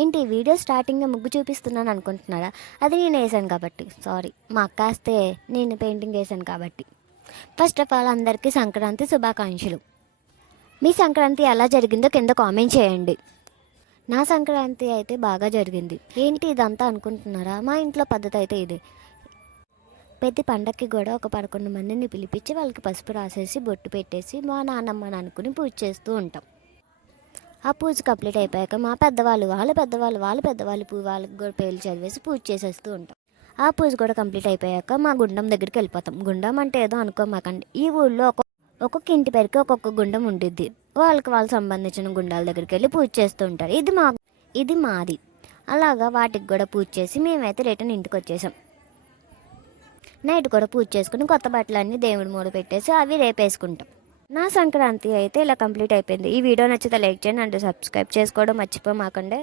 ఏంటి వీడియో స్టార్టింగ్గా ముగ్గు చూపిస్తున్నాను అనుకుంటున్నారా? అది నేను వేసాను కాబట్టి. సారీ, మా అక్క వేస్తే నేను పెయింటింగ్ వేసాను కాబట్టి. ఫస్ట్ ఆఫ్ ఆల్ అందరికీ సంక్రాంతి శుభాకాంక్షలు. మీ సంక్రాంతి ఎలా జరిగిందో కింద కామెంట్ చేయండి. నా సంక్రాంతి అయితే బాగా జరిగింది. ఏంటి ఇదంతా అనుకుంటున్నారా? మా ఇంట్లో పద్ధతి అయితే ఇదే. ప్రతి పండక్కి కూడా ఒక 11 మందిని పిలిపించి వాళ్ళకి పసుపు రాసేసి బొట్టు పెట్టేసి మా నాన్నమ్మని అనుకుని పూజ చేస్తూ ఉంటాం. ఆ పూజ కంప్లీట్ అయిపోయాక మా పెద్దవాళ్ళు వాళ్ళకి కూడా పేర్లు చదివేసి పూజ చేసేస్తూ ఉంటాం. ఆ పూజ కూడా కంప్లీట్ అయిపోయాక మా గుండం దగ్గరికి వెళ్ళిపోతాం. గుండం అంటే ఏదో అనుకోమాకండి. ఈ ఊళ్ళో ఒక్కొక్క ఇంటి పేరుకి ఒక్కొక్క గుండం ఉండిద్ది. వాళ్ళకి సంబంధించిన గుండాల దగ్గరికి వెళ్ళి పూజ చేస్తూ ఉంటారు. ఇది మాది. అలాగా వాటికి కూడా పూజ చేసి మేమైతే రిటర్న్ ఇంటికి వచ్చేసాం. నైట్ కూడా పూజ చేసుకుని కొత్త బట్టలన్నీ దేవుడి మూడ పెట్టేసి అవి రేపేసుకుంటాం. నా సంక్రాంతి అయితే ఇలా కంప్లీట్ అయిపోయింది. ఈ వీడియో నచ్చితే లైక్ చేయండి అండ్ సబ్స్క్రైబ్ చేసుకోవడం మర్చిపోమాకండి.